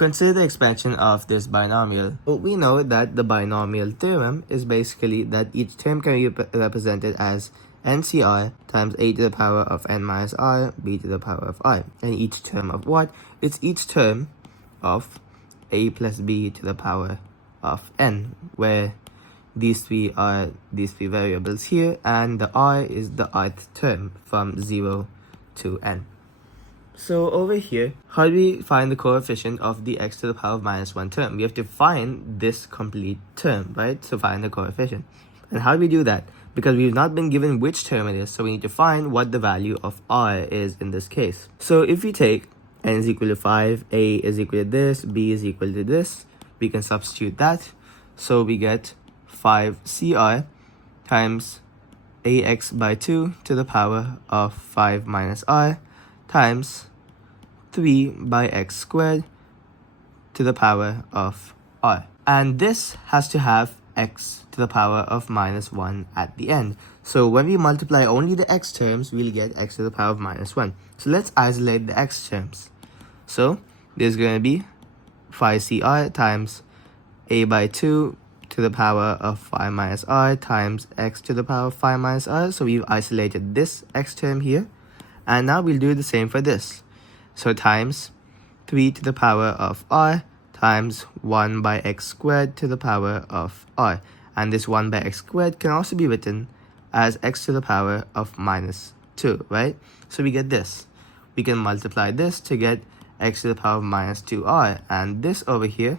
Consider the expansion of this binomial. Well, we know that the binomial theorem is basically that each term can be represented as NCI times a to the power of n minus I, b to the power of I. And each term of what? It's each term of a plus b to the power of n, where these three are these three variables here, and the I is the ith term from 0 to n. So over here, how do we find the coefficient of the x to the power of minus 1 term? We have to find this complete term, right? So find the coefficient. And how do we do that? Because we've not been given which term it is, so we need to find what the value of I is in this case. So if we take n is equal to 5, a is equal to this, b is equal to this, we can substitute that. So we get 5ci times ax by 2 to the power of 5 minus I times 3 by x squared to the power of I. And this has to have x to the power of minus 1 at the end. So when we multiply only the x terms, we'll get x to the power of minus 1. So let's isolate the x terms. So there's going to be 5ci times a by 2 to the power of 5 minus I times x to the power of 5 minus I. So we've isolated this x term here. And now we'll do the same for this. So times 3 to the power of I times 1 by x squared to the power of I. And this 1 by x squared can also be written as x to the power of minus 2, right? So we get this. We can multiply this to get x to the power of minus 2i. And this over here,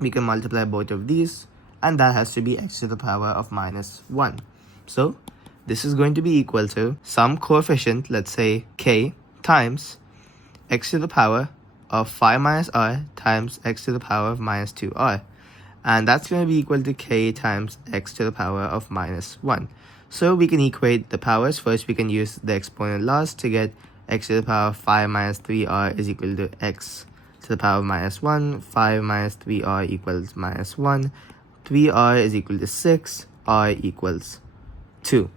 we can multiply both of these, and that has to be x to the power of minus 1. So this is going to be equal to some coefficient, let's say k, times x to the power of 5 minus I times x to the power of minus 2i. And that's going to be equal to k times x to the power of minus 1. So we can equate the powers. First, we can use the exponent laws to get x to the power of 5 minus 3r is equal to x to the power of minus 1. 5 minus 3r equals minus 1. 3r is equal to 6. R equals 2.